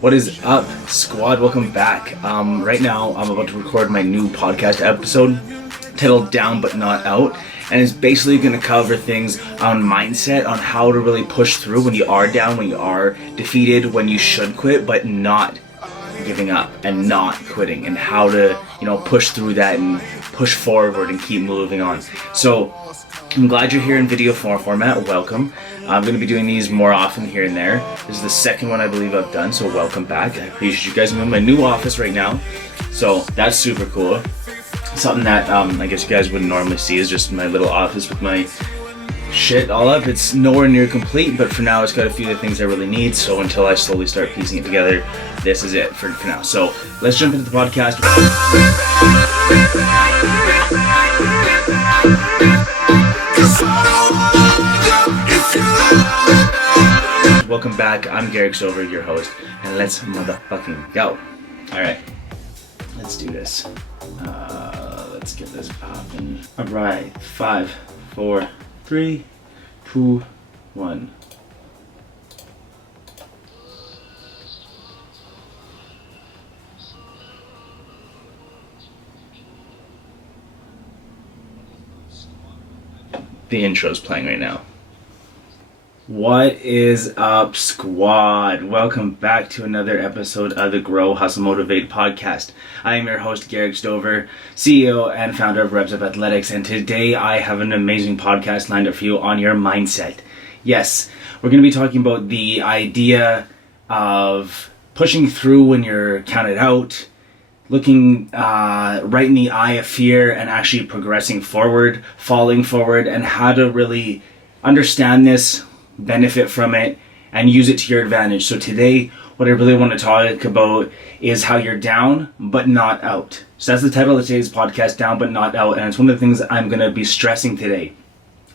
What is up, squad? Welcome back. Right now, I'm about to record my new podcast episode titled Down But Not Out, and it's basically going to cover things on mindset, on how to really push through when you are down, when you are defeated, when you should quit, but not giving up and not quitting, and how to, push through that and push forward and keep moving on. So, I'm glad you're here in video format. Welcome. I'm going to be doing these more often here and there. This is the second one I believe I've done, so welcome back. I appreciate you guys. I'm in my new office right now, so that's super cool. Something that I guess you guys wouldn't normally see is just my little office with my shit all up. It's nowhere near complete, but for now it's got a few of the things I really need, so until I slowly start piecing it together, this is it for now. So let's jump into the podcast. Welcome back. I'm Ep.12, your host, and let's motherfucking go. Alright, let's do this. Let's get this popping. Alright, 5, 4, 3, 2, 1. The intro's playing right now. What is up, squad? Welcome back to another episode of the Grow, Hustle, Motivate podcast. I am your host, Ep.12, CEO and founder of Reps Up Athletics, and today I have an amazing podcast lined up for you on your mindset. Yes, we're going to be talking about the idea of pushing through when you're counted out, looking right in the eye of fear and actually progressing forward, falling forward, and how to really understand this, benefit from it, and use it to your advantage. So today, what I really want to talk about is how you're down but not out. So that's the title of today's podcast, Down But Not Out, and it's one of the things I'm going to be stressing today.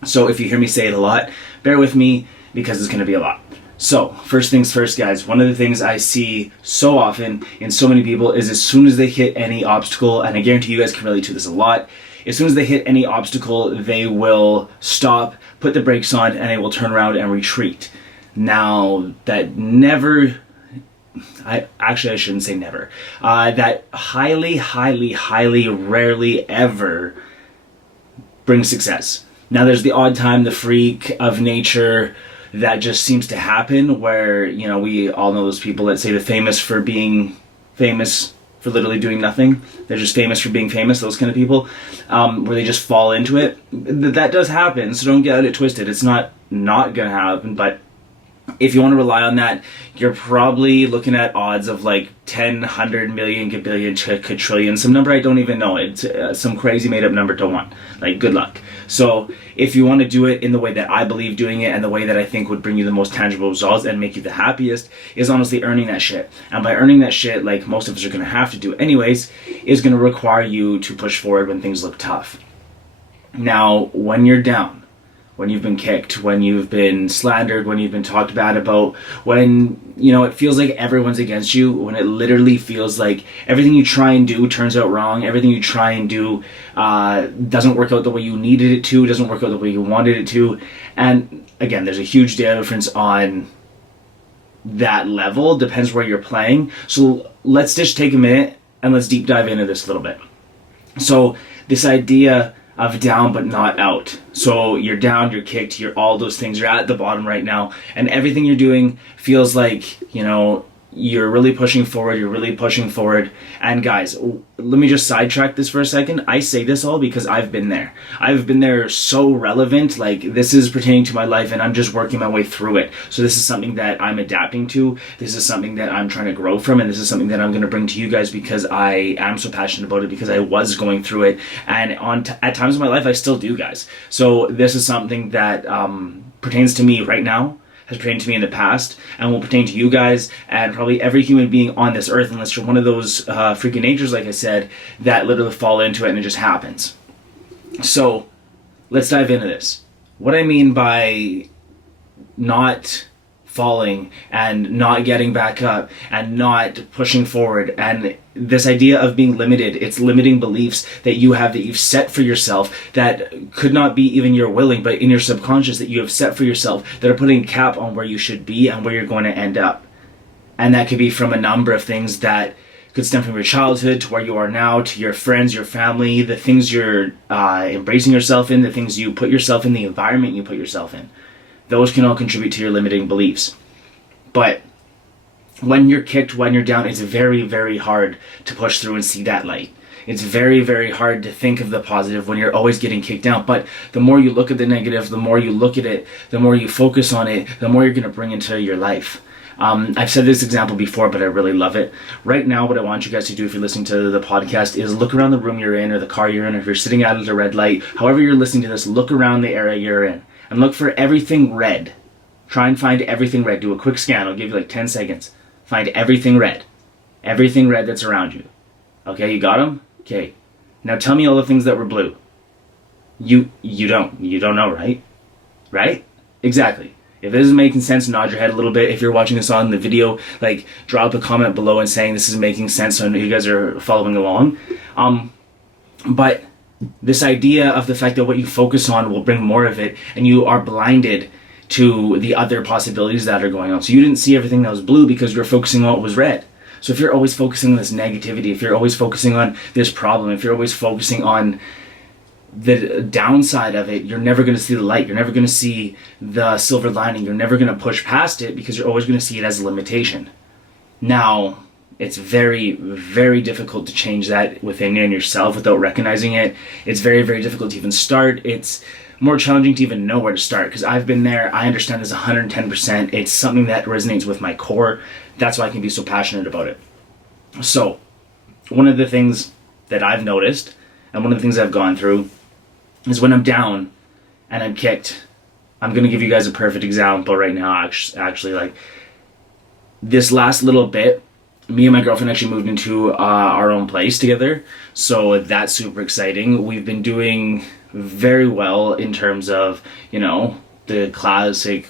So if you hear me say it a lot, bear with me because it's going to be a lot. So, first things first, guys, one of the things I see so often in so many people is as soon as they hit any obstacle, and I guarantee you guys can relate to this a lot, as soon as they hit any obstacle, they will stop, put the brakes on, and they will turn around and retreat. Now, that never... I shouldn't say never. That highly, rarely ever brings success. Now, there's the odd time, the freak of nature that just seems to happen where, we all know those people that say they're famous for being famous for literally doing nothing. They're just famous for being famous, those kind of people, where they just fall into it. That does happen, so don't get it twisted. It's not gonna happen, but if you want to rely on that, you're probably looking at odds of like 10, 100 million, gabillion, quadrillion, some number I don't even know. It's some crazy made up number to one. Like, good luck. So if you want to do it in the way that I believe doing it and the way that I think would bring you the most tangible results and make you the happiest is honestly earning that shit. And by earning that shit, like most of us are going to have to do anyways, is going to require you to push forward when things look tough. Now, when you're down, when you've been kicked, when you've been slandered, when you've been talked bad about, when, it feels like everyone's against you, when it literally feels like everything you try and do turns out wrong, everything you try and do doesn't work out the way you needed it to, doesn't work out the way you wanted it to. And again, there's a huge difference on that level, depends where you're playing. So let's just take a minute and let's deep dive into this a little bit. So this idea of down but not out. So you're down, you're kicked, you're all those things, you're at the bottom right now, and everything you're doing feels like, you're really pushing forward, and guys, let me just sidetrack this for a second. I say this all because I've been there. I've been there, so relevant, like this is pertaining to my life and I'm just working my way through it. So this is something that I'm adapting to, this is something that I'm trying to grow from, and this is something that I'm going to bring to you guys because I am so passionate about it, because I was going through it, and at times in my life I still do, guys. So this is something that pertains to me right now, has pertained to me in the past, and will pertain to you guys and probably every human being on this earth, unless you're one of those freaking natures, like I said, that literally fall into it and it just happens. So let's dive into this. What I mean by not falling and not getting back up and not pushing forward, and this idea of being limited, it's limiting beliefs that you have, that you've set for yourself, that could not be even your willing, but in your subconscious that you have set for yourself, that are putting a cap on where you should be and where you're going to end up. And that could be from a number of things that could stem from your childhood to where you are now, to your friends, your family, the things you're embracing yourself in, the things you put yourself in, the environment you put yourself in. Those can all contribute to your limiting beliefs. But when you're kicked, when you're down, it's very, very hard to push through and see that light. It's very, very hard to think of the positive when you're always getting kicked down. But the more you look at the negative, the more you look at it, the more you focus on it, the more you're going to bring into your life. I've said this example before, but I really love it. Right now, what I want you guys to do if you're listening to the podcast is look around the room you're in or the car you're in, or if you're sitting out at a red light, however you're listening to this, look around the area you're in and look for everything red. Try and find everything red. Do a quick scan. I'll give you like 10 seconds. Find everything red. Everything red that's around you. Okay, you got them? Okay. Now tell me all the things that were blue. You don't know, right? Right? Exactly. If this is making sense, nod your head a little bit. If you're watching this on the video, like drop a comment below and saying this is making sense so I know you guys are following along. But this idea of the fact that what you focus on will bring more of it, and you are blinded to the other possibilities that are going on. So you didn't see everything that was blue because you were focusing on what was red. So if you're always focusing on this negativity, if you're always focusing on this problem, if you're always focusing on the downside of it, you're never going to see the light. You're never going to see the silver lining. You're never going to push past it because you're always going to see it as a limitation. Now, it's very, very difficult to change that within you and yourself without recognizing it. It's very, very difficult to even start. It's more challenging to even know where to start because I've been there. I understand this 110%. It's something that resonates with my core. That's why I can be so passionate about it. So, one of the things that I've noticed and one of the things I've gone through is when I'm down and I'm kicked. I'm going to give you guys a perfect example right now. Actually, like this last little bit, me and my girlfriend actually moved into our own place together. So that's super exciting. We've been doing very well in terms of, the classic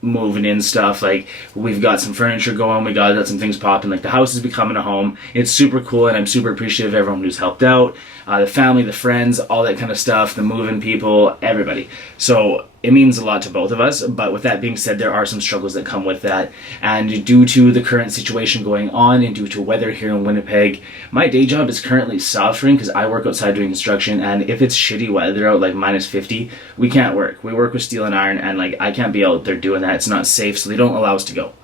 moving in stuff. Like we've got some furniture going, we got some things popping, like the house is becoming a home. It's super cool and I'm super appreciative of everyone who's helped out, the family, the friends, all that kind of stuff, the moving people, everybody. So it means a lot to both of us. But with that being said, there are some struggles that come with that, and due to the current situation going on and due to weather here in Winnipeg, my day job is currently suffering because I work outside doing construction, and if it's shitty weather out like -50, we can't work. We work with steel and iron, and like I can't be out there doing that. It's not safe, so they don't allow us to go.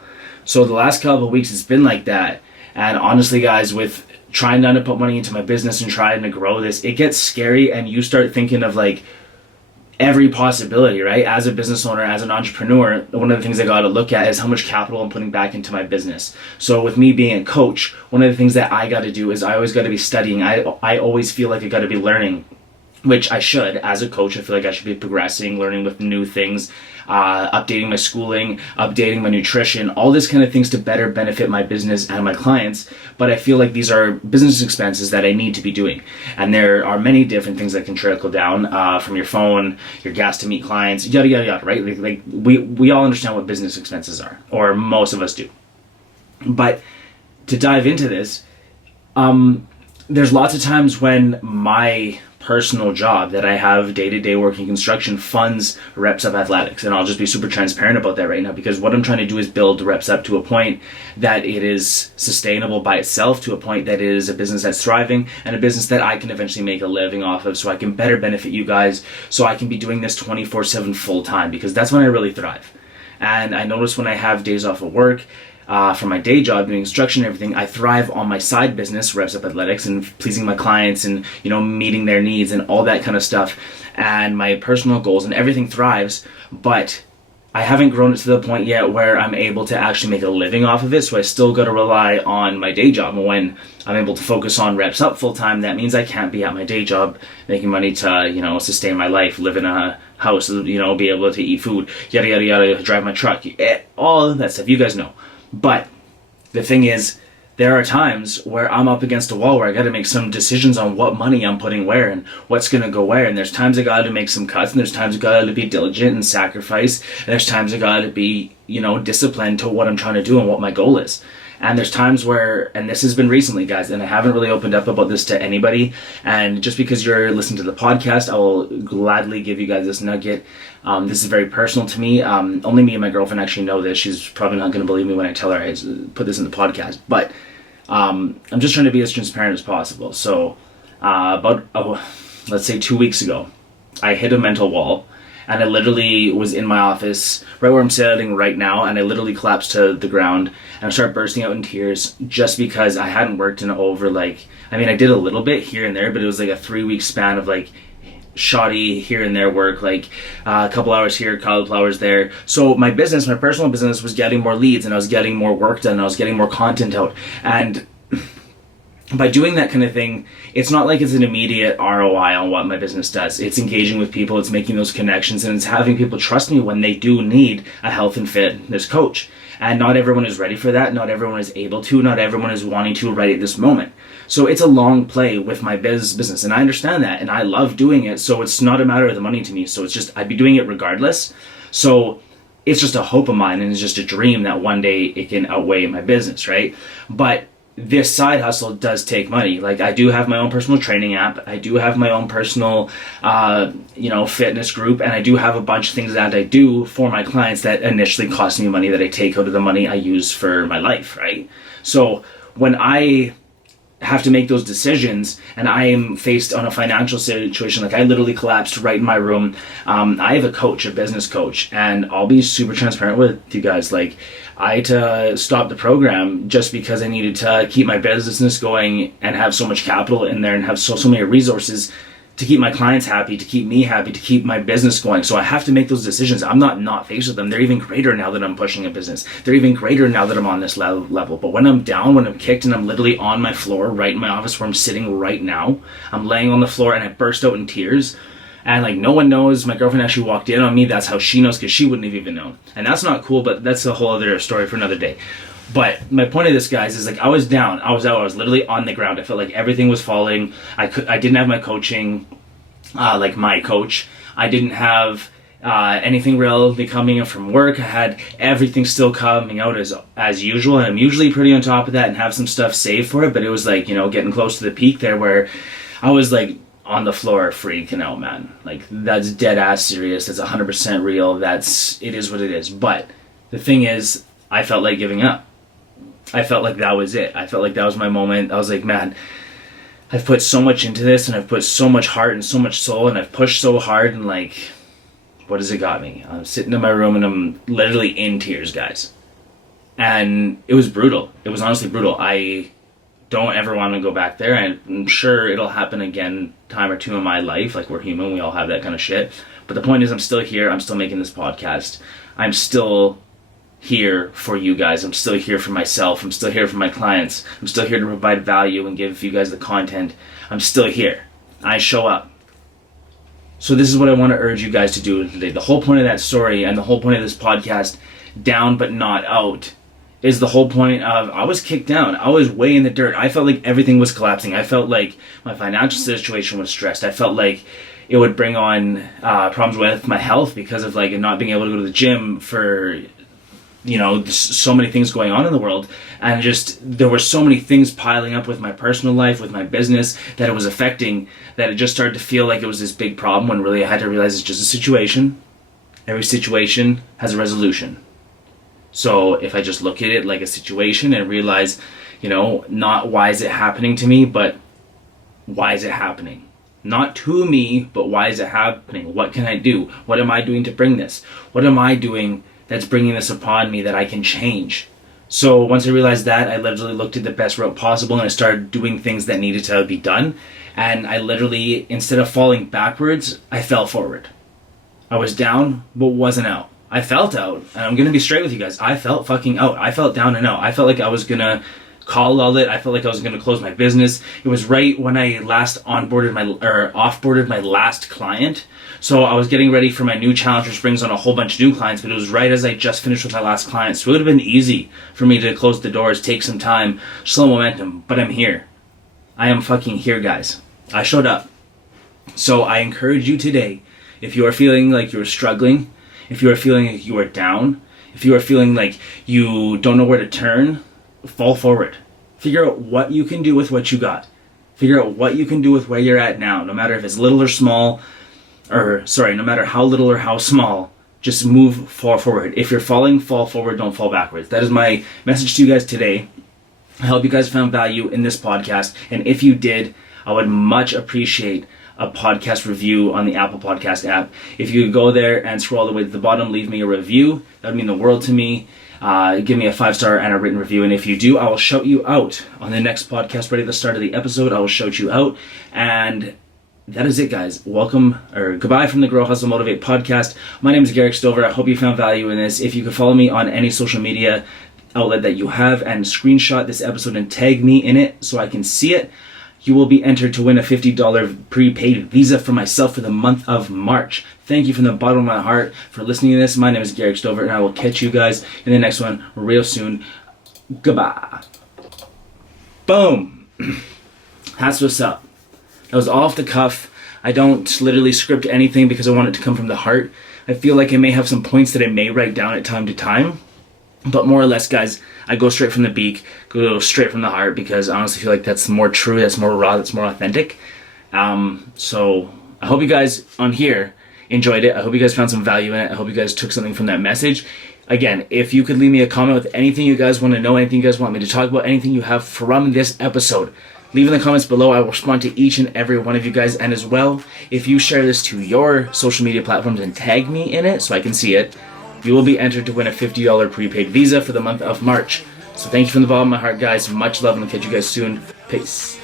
So the last couple of weeks it's been like that, and honestly guys, with trying not to put money into my business and trying to grow this, it gets scary, and you start thinking of like every possibility, right? As a business owner, as an entrepreneur, one of the things I got to look at is how much capital I'm putting back into my business. So with me being a coach, one of the things that I got to do is I always got to be studying. I always feel like I got to be learning, which I should. As a coach, I feel like I should be progressing, learning with new things, updating my schooling, updating my nutrition, all this kind of things to better benefit my business and my clients. But I feel like these are business expenses that I need to be doing. And there are many different things that can trickle down from your phone, your gas to meet clients, yada, yada, yada, right? Like we all understand what business expenses are, or most of us do. But to dive into this, there's lots of times when my personal job that I have day-to-day working construction funds Reps Up Athletics, and I'll just be super transparent about that right now, because what I'm trying to do is build Reps Up to a point that it is sustainable by itself, to a point that it is a business that's thriving and a business that I can eventually make a living off of, so I can better benefit you guys, so I can be doing this 24/7 full-time, because that's when I really thrive. And I notice when I have days off of work from my day job doing construction and everything, I thrive on my side business, Reps Up Athletics, and pleasing my clients and, meeting their needs and all that kind of stuff, and my personal goals, and everything thrives. But I haven't grown it to the point yet where I'm able to actually make a living off of it, so I still got to rely on my day job. And when I'm able to focus on Reps Up full time, that means I can't be at my day job making money to, sustain my life, live in a house, be able to eat food, yada, yada, yada, drive my truck, all of that stuff, you guys know. But the thing is, there are times where I'm up against a wall where I got to make some decisions on what money I'm putting where and what's going to go where. And there's times I got to make some cuts, and there's times I got to be diligent and sacrifice. And there's times I got to be, disciplined to what I'm trying to do and what my goal is. And there's times where, and this has been recently, guys, and I haven't really opened up about this to anybody. And just because you're listening to the podcast, I will gladly give you guys this nugget. This is very personal to me. Only me and my girlfriend actually know this. She's probably not going to believe me when I tell her I put this in the podcast. But I'm just trying to be as transparent as possible. So let's say 2 weeks ago, I hit a mental wall. And I literally was in my office, right where I'm sitting right now, and I literally collapsed to the ground, and I started bursting out in tears just because I hadn't worked in over I did a little bit here and there, but it was like a 3-week span of shoddy here and there work, a couple hours here, a couple hours there. So my personal business was getting more leads, and I was getting more work done, and I was getting more content out. And by doing that kind of thing, it's not like it's an immediate ROI on what my business does. It's engaging with people, it's making those connections, and it's having people trust me when they do need a health and fitness coach. And not everyone is ready for that. Not everyone is able to. Not everyone is wanting to right at this moment. So it's a long play with my business, and I understand that, and I love doing it. So it's not a matter of the money to me. So it's just, I'd be doing it regardless. So it's just a hope of mine, and it's just a dream that one day it can outweigh my business, right? But this side hustle does take money. I do have my own personal training app. I do have my own personal, fitness group, and I do have a bunch of things that I do for my clients that initially cost me money that I take out of the money I use for my life, right? So when I have to make those decisions and I am faced on a financial situation, I literally collapsed right in my room. I have a coach, a business coach, and I'll be super transparent with you guys. I had to stop the program just because I needed to keep my business going and have so much capital in there and have so many resources to keep my clients happy, to keep me happy, to keep my business going. So I have to make those decisions. I'm not faced with them. They're even greater now that I'm pushing a business. They're even greater now that I'm on this level. But when I'm down, when I'm kicked, and I'm literally on my floor right in my office where I'm sitting right now, I'm laying on the floor and I burst out in tears. And no one knows. My girlfriend actually walked in on me. That's how she knows, because she wouldn't have even known. And that's not cool, but that's a whole other story for another day. But my point of this, guys, is I was down, I was out, I was literally on the ground. I felt like everything was falling. I didn't have my coaching, my coach. I didn't have anything really coming in from work. I had everything still coming out as usual, and I'm usually pretty on top of that and have some stuff saved for it. But it was getting close to the peak there where I was on the floor freaking out, man. That's dead ass serious. That's 100% real. It is what it is. But the thing is, I felt like giving up. I felt like that was it. I felt like that was my moment. I was like, man, I've put so much into this, and I've put so much heart and so much soul, and I've pushed so hard, and what has it got me? I'm sitting in my room and I'm literally in tears, guys. And it was brutal. It was honestly brutal. I don't ever want to go back there, and I'm sure it'll happen again time or two in my life. We're human, we all have that kind of shit. But the point is, I'm still here. I'm still making this podcast. I'm still here for you guys. I'm still here for myself. I'm still here for my clients. I'm still here to provide value and give you guys the content. I'm still here. I show up. So this is what I want to urge you guys to do today. The whole point of that story and the whole point of this podcast, Down But Not Out, is the whole point of, I was kicked down. I was way in the dirt. I felt like everything was collapsing. I felt like my financial situation was stressed. I felt like it would bring on problems with my health because of not being able to go to the gym for so many things going on in the world, and just there were so many things piling up with my personal life, with my business, that it was affecting, that it just started to feel like it was this big problem, when really I had to realize it's just a situation. Every situation has a resolution. So if I just look at it like a situation and realize, not why is it happening to me, but why is it happening? Not to me, but why is it happening? What can I do? What am I doing to bring this? What am I doing that's bringing this upon me that I can change? So once I realized that, I literally looked at the best route possible, and I started doing things that needed to be done. And I literally, instead of falling backwards, I fell forward. I was down, but wasn't out. I felt out, and I'm going to be straight with you guys. I felt fucking out. I felt down and out. I felt like I was going to call all it. I felt like I was going to close my business. It was right when I offboarded my last client. So I was getting ready for my new challenge, which brings on a whole bunch of new clients, but it was right as I just finished with my last client. So it would have been easy for me to close the doors, take some time, slow momentum, but I'm here. I am fucking here, guys. I showed up. So I encourage you today, if you are feeling like you're struggling, if you are feeling like you are down, if you are feeling like you don't know where to turn, fall forward. Figure out what you can do with what you got. Figure out what you can do with where you're at now, no matter if it's little or small, no matter how little or how small, just fall forward. If you're falling, fall forward, don't fall backwards. That is my message to you guys today. I hope you guys found value in this podcast, and if you did, I would much appreciate a podcast review on the Apple Podcast app. If you could go there and scroll all the way to the bottom, leave me a review. That would mean the world to me. Give me a 5-star and a written review, and if you do, I will shout you out on the next podcast. Right at the start of the episode, I will shout you out. And that is it, guys. Goodbye from the Grow, Hustle, Motivate podcast. My name is Garrick Stover. I hope you found value in this. If you could follow me on any social media outlet that you have and screenshot this episode and tag me in it so I can see it, you will be entered to win a $50 prepaid Visa for myself for the month of March. Thank you from the bottom of my heart for listening to this. My name is Garrick Stover, and I will catch you guys in the next one real soon. Goodbye. Boom. That's what's up. That was off the cuff. I don't literally script anything because I want it to come from the heart. I feel like I may have some points that I may write down at time to time, but more or less, guys, I go straight from the beak, go straight from the heart, because I honestly feel like that's more true, that's more raw, that's more authentic. So I hope you guys on here enjoyed it. I hope you guys found some value in it. I hope you guys took something from that message. Again, if you could leave me a comment with anything you guys want to know, anything you guys want me to talk about, anything you have from this episode, leave in the comments below. I will respond to each and every one of you guys. And as well, if you share this to your social media platforms and tag me in it so I can see it, you will be entered to win a $50 prepaid Visa for the month of March. So thank you from the bottom of my heart, guys. Much love, and I'll catch you guys soon. Peace.